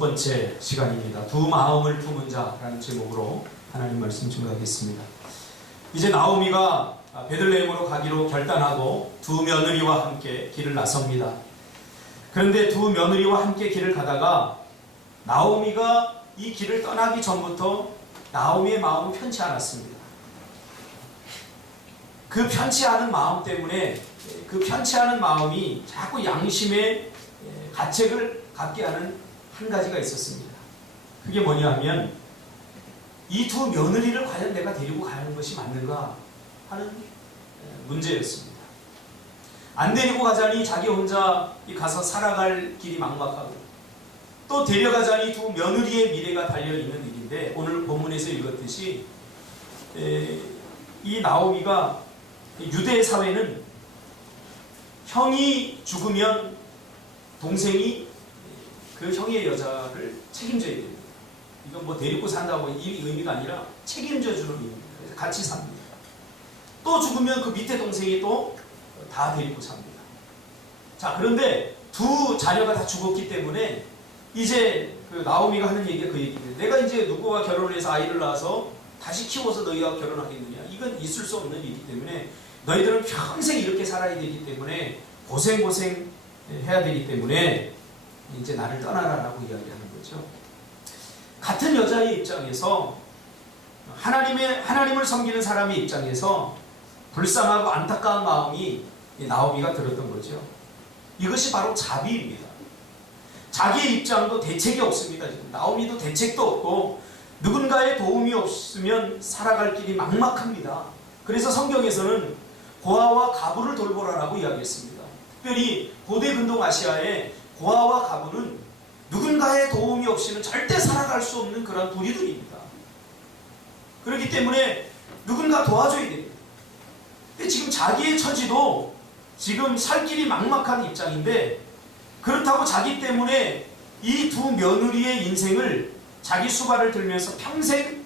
번째 시간입니다. 두 마음을 품은 자라는 제목으로 하나님 말씀 증거하겠습니다. 이제 나오미가 베들레헴으로 가기로 결단하고 두 며느리와 함께 길을 나섭니다. 그런데 두 며느리와 함께 길을 가다가 나오미가 이 길을 떠나기 전부터 나오미의 마음은 편치 않았습니다. 그 편치 않은 마음 때문에 그 편치 않은 마음이 자꾸 양심의 가책을 갖게 하는 한 가지가 있었습니다. 그게 뭐냐 하면 이 두 며느리를 과연 내가 데리고 가는 것이 맞는가 하는 문제였습니다. 안 데리고 가자니 자기 혼자 가서 살아갈 길이 막막하고 또 데려가자니 두 며느리의 미래가 달려있는 일인데 오늘 본문에서 읽었듯이 이 나오미가 유대 사회는 형이 죽으면 동생이 그 형의 여자를 책임져야 됩니다. 이건 뭐 데리고 산다고 이 의미가 아니라 책임져 주는 의미입니다. 그래서 같이 삽니다. 또 죽으면 그 밑에 동생이 또 다 데리고 삽니다. 자, 그런데 두 자녀가 다 죽었기 때문에 이제 그 나오미가 하는 얘기가 그 얘기입니다. 내가 이제 누구와 결혼을 해서 아이를 낳아서 다시 키워서 너희와 결혼하겠느냐? 이건 있을 수 없는 일이기 때문에 너희들은 평생 이렇게 살아야 되기 때문에 고생 해야 되기 때문에 이제 나를 떠나라라고 이야기하는 거죠. 같은 여자의 입장에서 하나님을 섬기는 사람의 입장에서 불쌍하고 안타까운 마음이 나오미가 들었던 거죠. 이것이 바로 자비입니다. 자기의 입장도 대책이 없습니다. 지금 나오미도 대책도 없고 누군가의 도움이 없으면 살아갈 길이 막막합니다. 그래서 성경에서는 고아와 가부를 돌보라라고 이야기했습니다. 특별히 고대 근동 아시아에 고아와 가부는 누군가의 도움이 없이는 절대 살아갈 수 없는 그런 부류들입니다. 그렇기 때문에 누군가 도와줘야 됩니다. 근데 지금 자기의 처지도 지금 살 길이 막막한 입장인데 그렇다고 자기 때문에 이 두 며느리의 인생을 자기 수발을 들면서 평생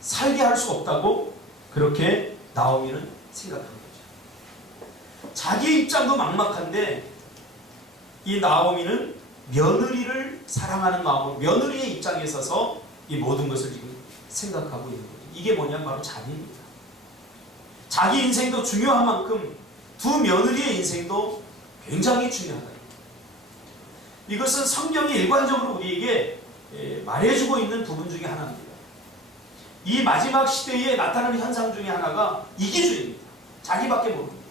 살게 할 수 없다고 그렇게 나오미는 생각한 거죠. 자기 입장도 막막한데 이 나오미는 며느리를 사랑하는 마음으로 며느리의 입장에 서서 이 모든 것을 지금 생각하고 있는 거죠. 이게 뭐냐면 바로 자비입니다. 자기 인생도 중요한 만큼 두 며느리의 인생도 굉장히 중요하다. 이것은 성경이 일관적으로 우리에게 말해주고 있는 부분 중에 하나입니다. 이 마지막 시대에 나타나는 현상 중에 하나가 이기주의입니다. 자기밖에 모릅니다.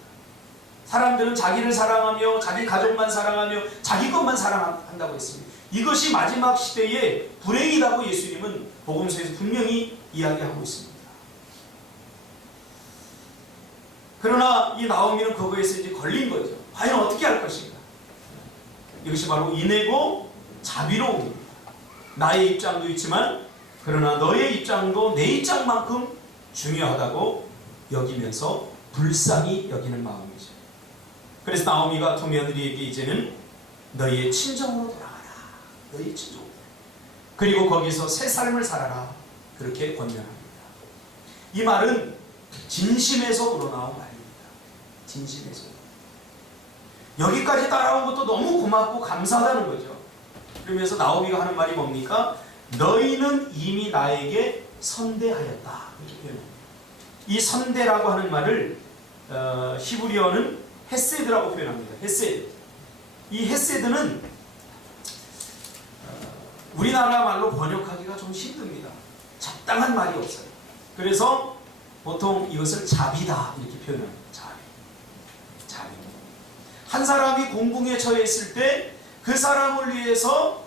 사람들은 자기를 사랑하며 자기 가족만 사랑하며 자기 것만 사랑한다고 했습니다. 이것이 마지막 시대의 불행이라고 예수님은 복음서에서 분명히 이야기하고 있습니다. 그러나 이 나오미는 그거에서 이제 걸린 거죠. 과연 어떻게 할 것인가? 이것이 바로 인애고 자비로움입니다. 나의 입장도 있지만 그러나 너의 입장도 내 입장만큼 중요하다고 여기면서 불쌍히 여기는 마음이죠. 그래서 나오미가 두 며느리에게 이제는 너희의 친정으로 돌아가라. 너희의 친정으로. 그리고 거기서 새 삶을 살아라. 그렇게 권면합니다. 이 말은 진심에서 우러나온 말입니다. 진심에서. 여기까지 따라온 것도 너무 고맙고 감사하다는 거죠. 그러면서 나오미가 하는 말이 뭡니까? 너희는 이미 나에게 선대하였다. 이렇게 표현합니다. 이 선대라고 하는 말을 히브리어는 헤세드라고 표현합니다. 헤세드. 이 헤세드는 우리나라 말로 번역하기가 좀 힘듭니다. 적당한 말이 없어요. 그래서 보통 이것을 자비다 이렇게 표현합니다. 자비. 한 사람이 공궁에 처해 있을 때 그 사람을 위해서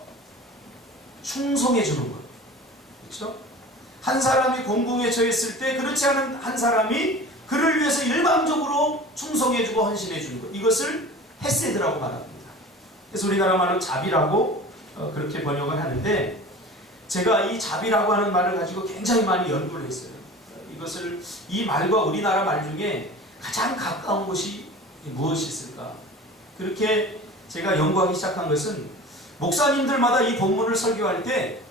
충성해 주는 것. 그렇죠? 한 사람이 공궁에 처해 있을 때 그렇지 않은 한 사람이 그를 위해서 일방적으로 충성해주고 헌신해주는 것. 이것을 헤세드라고 말합니다. 그래서 우리나라 말로 자비라고 그렇게 번역을 하는데 제가 이 자비라고 하는 말을 가지고 굉장히 많이 연구를 했어요. 이것을 이 말과 우리나라 말 중에 가장 가까운 것이 무엇이 있을까? 그렇게 제가 연구하기 시작한 것은 목사님들마다 이 본문을 설교할 때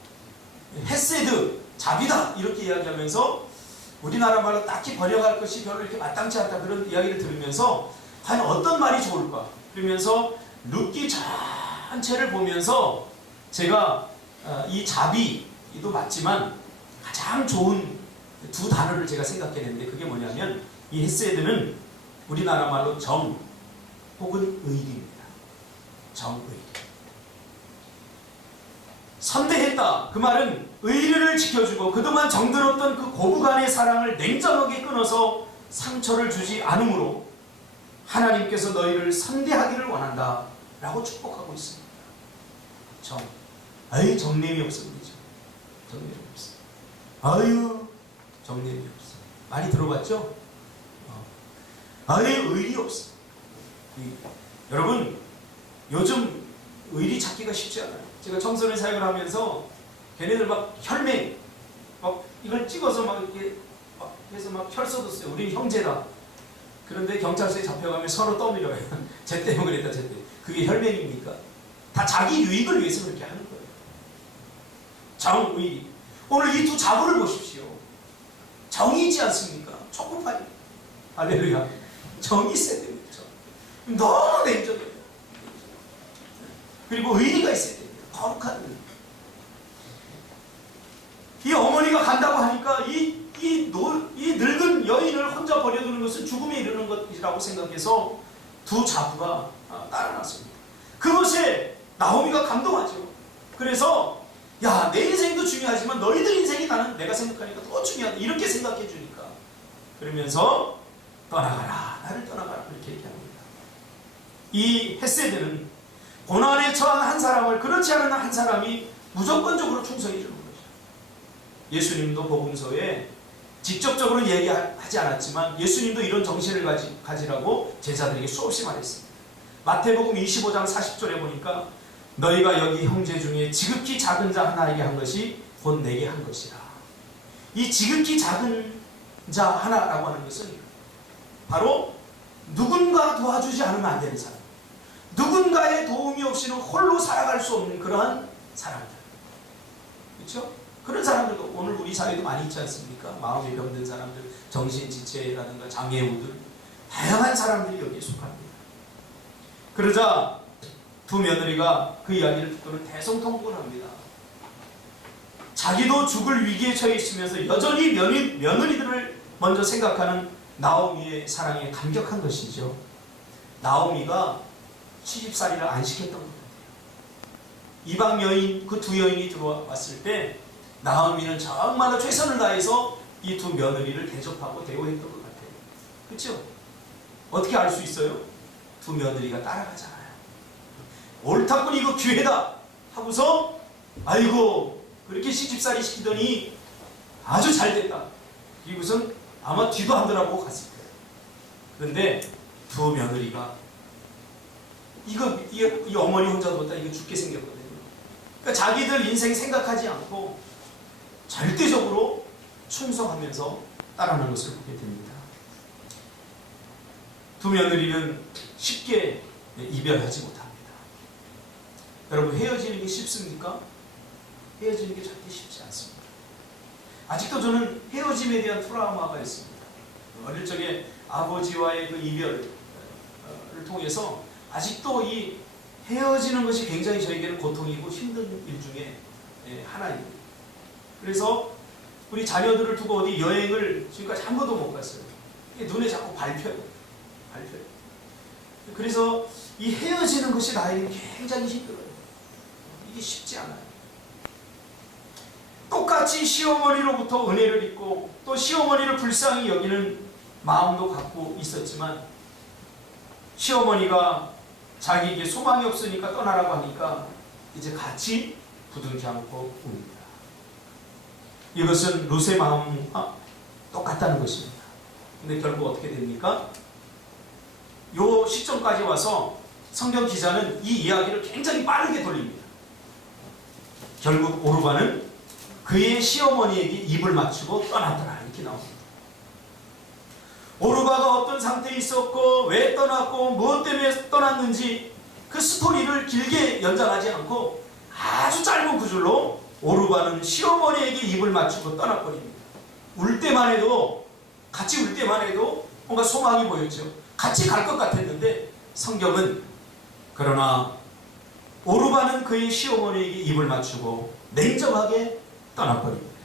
헤세드, 자비다 이렇게 이야기하면서 우리나라 말로 딱히 번역할 것이 별로 이렇게 마땅치 않다 그런 이야기를 들으면서 과연 어떤 말이 좋을까? 그러면서 룻기 전체를 보면서 제가 이 자비도 맞지만 가장 좋은 두 단어를 제가 생각해냈는데 그게 뭐냐면 이 헤세드는 우리나라 말로 정 혹은 의리입니다. 정의리. 선대했다. 그 말은 의리를 지켜주고 그동안 정들었던 그 고부간의 사랑을 냉정하게 끊어서 상처를 주지 않으므로 하나님께서 너희를 선대하기를 원한다 라고 축복하고 있습니다. 정. 아유 정냄이 없어 그러죠. 정냄이 없어. 아유 정냄이 없어. 많이 들어봤죠? 아유 의리 없어. 여러분 요즘 의리 찾기가 쉽지 않아요. 제가 청소년 사역을 하면서 걔네들 막 혈맹 막 이걸 찍어서 막 이렇게 막 해서 막 혈서도 써요. 우리 형제다. 그런데 경찰서에 잡혀가면 서로 떠밀어요. 쟤 때문에 그랬다 쟤 때문에. 그게 혈맹입니까? 다 자기 유익을 위해서 그렇게 하는 거예요. 정의. 오늘 이 두 자부를 보십시오. 정의지 않습니까? 초급하니. 할렐루야. 정의 있어야 됩니다. 너무 냉정해요. 그리고 의리가 있어야 됩니다. 거룩한 의리. 이 어머니가 간다고 하니까 이 늙은 여인을 혼자 버려두는 것은 죽음에 이르는 것이라고 생각해서 두 자부가 따라났습니다. 그것에 나오미가 감동하죠. 그래서 야, 내 인생도 중요하지만 너희들 인생이 나는 내가 생각하니까 더 중요하다. 이렇게 생각해 주니까 그러면서 떠나가라. 나를 떠나가라. 이렇게 얘기합니다. 이 헤세드는 고난에 처한 한 사람을 그렇지 않은 한 사람이 무조건적으로 충성해 주는 거죠. 예수님도 복음서에 직접적으로 얘기하지 않았지만 예수님도 이런 정신을 가지라고 제자들에게 수없이 말했습니다. 마태복음 25장 40절에 보니까 너희가 여기 형제 중에 지극히 작은 자 하나에게 한 것이 곧 내게 한 것이라. 이 지극히 작은 자 하나라고 하는 것은 바로 누군가 도와주지 않으면 안 되는 사람, 누군가의 도움이 없이는 홀로 살아갈 수 없는 그러한 사람들, 그렇죠? 그런 사람들도 오늘 우리 사회도 많이 있지 않습니까? 마음에 병든 사람들, 정신지체라든가 장애우들, 다양한 사람들이 여기에 속합니다. 그러자 두 며느리가 그 이야기를 듣고는 대성통곡을 합니다. 자기도 죽을 위기에 처해 있으면서 여전히 며느리들을 먼저 생각하는 나오미의 사랑에 감격한 것이죠. 나오미가 시집살이를 안 시켰던 것 같아요. 이방 여인, 그 두 여인이 들어왔을 때 나오미는 정말로 최선을 다해서 이 두 며느리를 대접하고 대우했던 것 같아요. 그렇죠? 어떻게 알 수 있어요? 두 며느리가 따라가잖아요. 옳다군 이거 기회다 하고서 아이고 그렇게 시집살이 시키더니 아주 잘됐다. 그리고선 아마 뒤도 안 돌아보고 갔을 거예요. 그런데 두 며느리가 이 어머니 혼자 뒀다 이거 죽게 생겼거든요. 그러니까 자기들 인생 생각하지 않고 절대적으로 충성하면서 따라하는 것을 보게 됩니다. 두 며느리는 쉽게 이별하지 못합니다. 여러분 헤어지는 게 쉽습니까? 헤어지는 게 절대 쉽지 않습니다. 아직도 저는 헤어짐에 대한 트라우마가 있습니다. 어릴 적에 아버지와의 그 이별을 통해서 아직도 이 헤어지는 것이 굉장히 저에게는 고통이고 힘든 일 중에 하나입니다. 그래서 우리 자녀들을 두고 어디 여행을 지금까지 한 번도 못 갔어요. 눈에 자꾸 밟혀요. 그래서 이 헤어지는 것이 나에게 굉장히 힘들어요. 이게 쉽지 않아요. 똑같이 시어머니로부터 은혜를 입고 또 시어머니를 불쌍히 여기는 마음도 갖고 있었지만 시어머니가 자기에게 소망이 없으니까 떠나라고 하니까 이제 같이 부둥켜 안고 웁니다. 이것은 룻의 마음과 똑같다는 것입니다. 근데 결국 어떻게 됩니까? 요 시점까지 와서 성경 기자는 이 이야기를 굉장히 빠르게 돌립니다. 결국 오르바는 그의 시어머니에게 입을 맞추고 떠났더라 이렇게 나옵니다. 오르바가 어떤 상태에 있었고 왜 떠났고 무엇 때문에 떠났는지 그 스토리를 길게 연장하지 않고 아주 짧은 구절로 오르바는 시어머니에게 입을 맞추고 떠나버립니다. 울 때만 해도 같이 울 때만 해도 뭔가 소망이 보였죠. 같이 갈 것 같았는데 성경은 그러나 오르바는 그의 시어머니에게 입을 맞추고 냉정하게 떠나버립니다.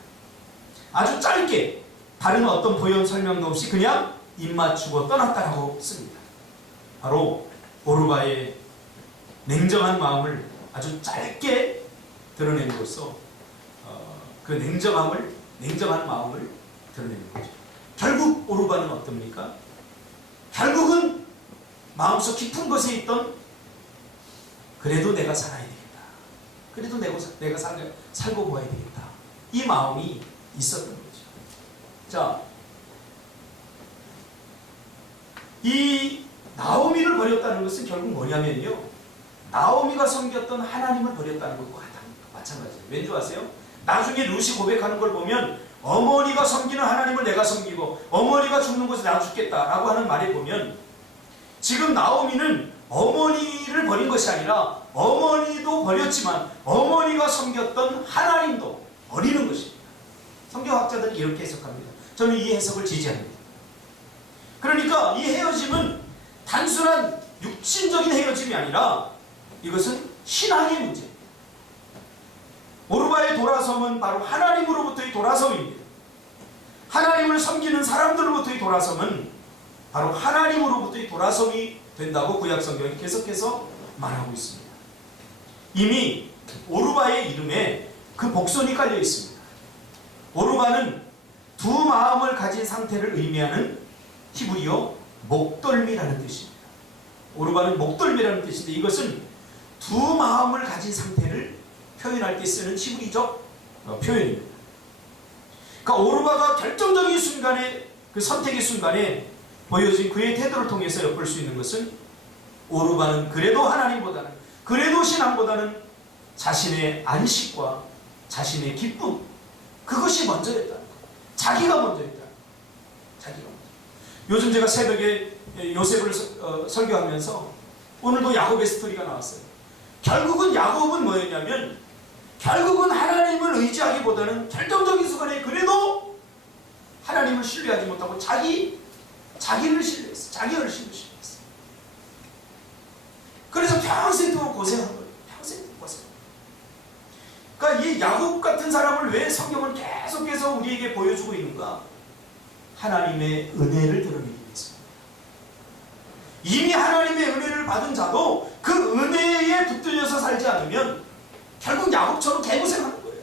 아주 짧게 다른 어떤 부연 설명도 없이 그냥 입 맞추고 떠났다라고 씁니다. 바로 오르바의 냉정한 마음을 아주 짧게 드러냄으로써 그 냉정한 마음을 드러내는 거죠. 결국 오르바는 어떻습니까? 결국은 마음속 깊은 곳에 있던 그래도 내가 살아야 되겠다. 그래도 내가 살고 보아야 되겠다. 이 마음이 있었던 거죠. 자, 이 나오미를 버렸다는 것은 결국 뭐냐면요. 나오미가 섬겼던 하나님을 버렸다는 것과 마찬가지예요. 왠지 아세요? 나중에 룻이 고백하는 걸 보면 어머니가 섬기는 하나님을 내가 섬기고 어머니가 죽는 곳에 나 죽겠다라고 하는 말에 보면 지금 나오미는 어머니를 버린 것이 아니라 어머니도 버렸지만 어머니가 섬겼던 하나님도 버리는 것입니다. 성경학자들은 이렇게 해석합니다. 저는 이 해석을 지지합니다. 그러니까 이 헤어짐은 단순한 육신적인 헤어짐이 아니라 이것은 신앙의 문제입니다. 오르바의 돌아섬은 바로 하나님으로부터의 돌아섬입니다. 하나님을 섬기는 사람들로부터의 돌아섬은 바로 하나님으로부터의 돌아섬이 된다고 구약성경이 계속해서 말하고 있습니다. 이미 오르바의 이름에 그 복선이 깔려 있습니다. 오르바는 두 마음을 가진 상태를 의미하는 히브리어 목덜미라는 뜻입니다. 오르바는 목덜미라는 뜻인데 이것은 두 마음을 가진 상태를 표현할 때 쓰는 히브리적 표현입니다. 그러니까 오르바가 결정적인 순간에 그 선택의 순간에 보여진 그의 태도를 통해서 엿볼 수 있는 것은 오르바는 그래도 하나님보다는 그래도 신앙보다는 자신의 안식과 자신의 기쁨 그것이 먼저였다는 거예요. 자기가 먼저였다는 거예요. 자기가 먼저. 요즘 제가 새벽에 요셉을 설교하면서 오늘도 야곱의 스토리가 나왔어요. 결국은 야곱은 뭐였냐면 결국은 하나님을 의지하기보다는 결정적인 순간에 그래도 하나님을 신뢰하지 못하고 자기를 신뢰했어. 자기 열심을 신뢰했어. 그래서 평생 동안 고생한 거예요. 평생 동안 고생. 그러니까 이 야곱 같은 사람을 왜 성경은 계속해서 우리에게 보여주고 있는가? 하나님의 은혜를 드러내기 위해서입니다. 이미 하나님의 은혜를 받은 자도 그 은혜에 붙들려서 살지 않으면 결국 야곱처럼 개고생하는 거예요.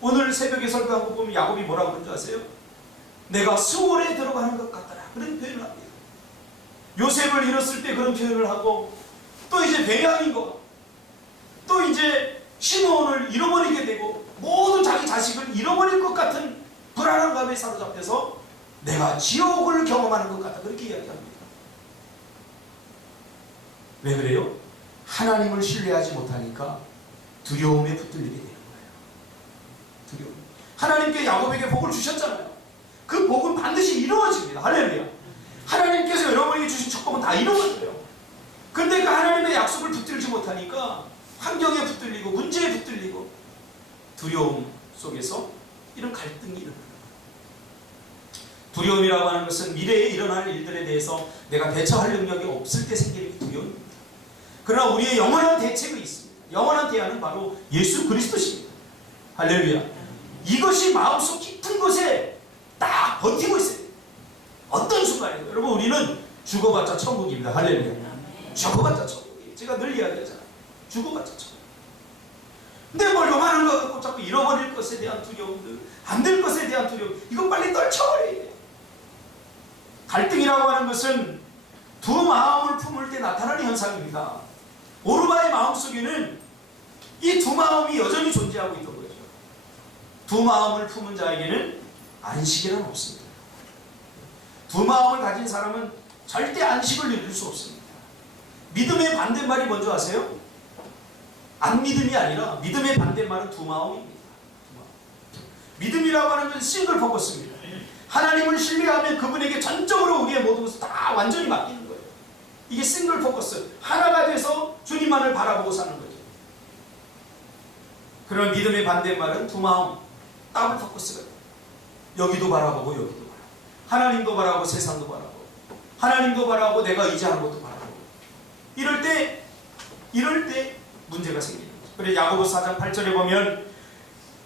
오늘 새벽에 설교한 거 보면 야곱이 뭐라고 그런 줄 아세요? 내가 수월에 들어가는 것 같더라. 그런 표현을 합니다. 요셉을 잃었을 때 그런 표현을 하고 또 이제 베냐민과 또 이제 시므온을 잃어버리게 되고 모든 자기 자식을 잃어버릴 것 같은 불안한 감에 사로잡혀서 내가 지옥을 경험하는 것 같다. 그렇게 이야기합니다. 왜 그래요? 하나님을 신뢰하지 못하니까 두려움에 붙들리게 되는 거예요. 두려움. 하나님께 야곱에게 복을 주셨잖아요. 그 복은 반드시 이루어집니다. 할렐루야. 하나님께서 여러분에게 주신 축복은 다 이루어져요. 근데 그 하나님의 약속을 붙들지 못하니까 환경에 붙들리고 문제에 붙들리고 두려움 속에서 이런 갈등이 일어나는 거예요. 두려움이라고 하는 것은 미래에 일어날 일들에 대해서 내가 대처할 능력이 없을 때 생기는 두려움입니다. 그러나 우리의 영원한 대책이 있습니다. 영원한 대안은 바로 예수 그리스도십니다. 할렐루야. 이것이 마음속 깊은 곳에 딱 버티고 있어요. 어떤 순간에도. 여러분 우리는 죽어봤자 천국입니다. 할렐루야. 죽어봤자 천국이에요. 제가 늘 이야기하잖아요. 죽어봤자 천국. 근데 뭘 요만한 거 갖고 자꾸 잃어버릴 것에 대한 두려움들, 안 될 것에 대한 두려움, 이거 빨리 떨쳐버려야 돼요. 갈등이라고 하는 것은 두 마음을 품을 때 나타나는 현상입니다. 오르바의 마음속에는 이 두 마음이 여전히 존재하고 있던 거죠. 두 마음을 품은 자에게는 안식이란 없습니다. 두 마음을 가진 사람은 절대 안식을 누릴 수 없습니다. 믿음의 반대말이 뭔지 아세요? 안 믿음이 아니라 믿음의 반대말은 두 마음입니다. 두 마음. 믿음이라고 하는 것은 싱글 포커스입니다. 하나님을 신뢰하면 그분에게 전적으로 우리의 모든 것을 다 완전히 맡기는 거예요. 이게 싱글 포커스. 하나가 돼서 주님만을 바라보고 사는 거죠. 그런 믿음의 반대말은 두 마음, 더블 포커스가 돼요. 여기도 바라보고 여기도 바라보고 하나님도 바라보고 세상도 바라보고 하나님도 바라보고 내가 의지하는 것도 바라보고 이럴 때 문제가 생기는 거죠. 그래서 야고보서 4장 8절에 보면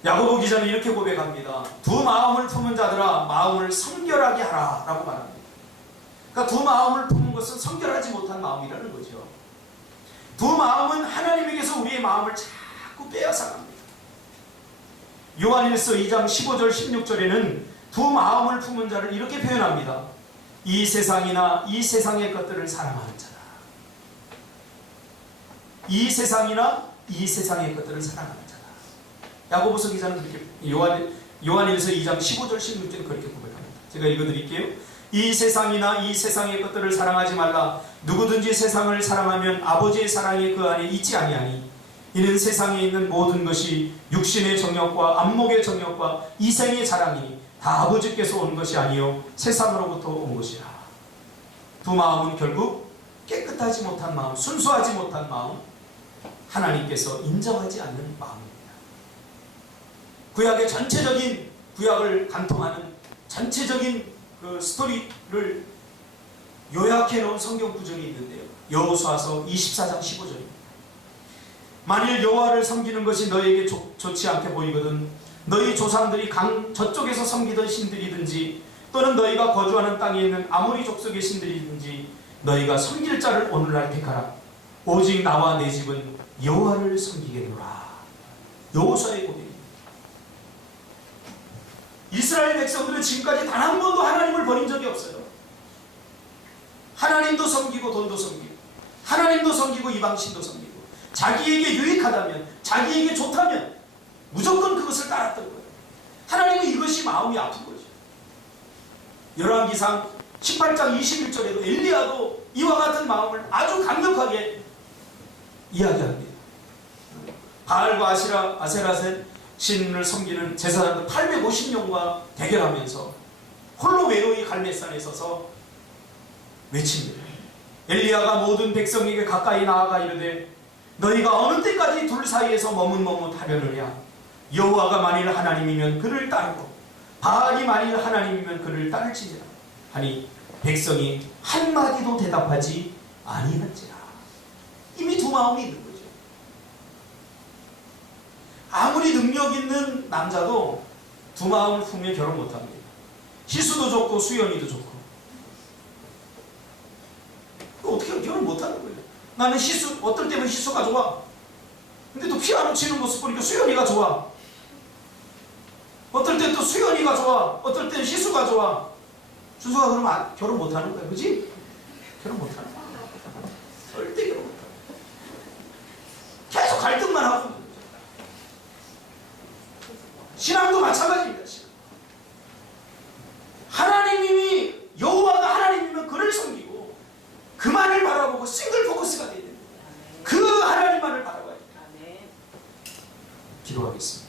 야고보 기자는 이렇게 고백합니다. 두 마음을 품은 자들아 마음을 성결하게 하라 라고 말합니다. 그러니까 두 마음을 품은 것은 성결하지 못한 마음이라는 거죠. 두 마음은 하나님에게서 우리의 마음을 자꾸 빼앗아갑니다. 요한일서 2장 15절 16절에는 두 마음을 품은 자를 이렇게 표현합니다. 이 세상이나 이 세상의 것들을 사랑하는 자다. 이 세상이나 이 세상의 것들을 사랑하는 자다. 야고보서 기자는 그렇게 요한일서 2장 15절 16절에 그렇게 고백합니다. 제가 읽어드릴게요. 이 세상이나 이 세상의 것들을 사랑하지 말라. 누구든지 세상을 사랑하면 아버지의 사랑이 그 안에 있지 아니하니 이는 세상에 있는 모든 것이 육신의 정욕과 안목의 정욕과 이생의 자랑이니 다 아버지께서 온 것이 아니요 세상으로부터 온 것이라. 두 마음은 결국 깨끗하지 못한 마음, 순수하지 못한 마음, 하나님께서 인정하지 않는 마음입니다. 구약의 전체적인 구약을 관통하는 전체적인 그 스토리를 요약해 놓은 성경 구절이 있는데요. 여호수아서 24장 15절입니다. 만일 여호와를 섬기는 것이 너에게 좋지 않게 보이거든 너희 조상들이 강 저쪽에서 섬기던 신들이든지 또는 너희가 거주하는 땅에 있는 아모리 족속의 신들이든지 너희가 섬길 자를 오늘날 택하라. 오직 나와 내 집은 여호와를 섬기겠노라. 여호수아의 고백입니다. 이스라엘 백성들은 지금까지 단 한 번도 하나님을 버린 적이 없어요. 하나님도 섬기고 돈도 섬기고 하나님도 섬기고 이방신도 섬기고 자기에게 유익하다면 자기에게 좋다면 무조건 그것을 따랐던 거예요. 하나님은 이것이 마음이 아픈 거죠. 열왕기상 18장 21절에도 엘리야도 이와 같은 마음을 아주 강력하게 이야기합니다. 바알과 아세라셋 신을 섬기는 제사장들 850명과 대결하면서 홀로 외로이 갈멜산에 서서 외칩니다. 엘리야가 모든 백성에게 가까이 나아가 이르되 너희가 어느 때까지 둘 사이에서 머뭇머뭇하려느냐. 여호와가 만일 하나님이면 그를 따르고 바알이 만일 하나님이면 그를 따를지니라 하니 백성이 한마디도 대답하지 아니한지라. 이미 두 마음이 있는 거죠. 아무리 능력 있는 남자도 두 마음을 품으면 결혼 못합니다. 희수도 좋고 수연이도 좋고 어떻게 결혼 못하는 거예요. 나는 희수 어떨 때는 희수가 좋아. 근데 또 피아노 치는 모습 보니까 수연이가 좋아. 어떨 때 또 수연이가 좋아. 어떨 때는 희수가 좋아. 준수가 그러면 결혼 못하는 거야. 그지? 결혼 못하는 거야. 절대 결혼 못하는 거야. 계속 갈등만 하고. 신앙도 마찬가지입니다. 하나님이 여호와가 하나님이면 그를 섬기고 그만을 바라보고 싱글 포커스가 되는 그 하나님만을 바라봐야 돼요. 기도하겠습니다.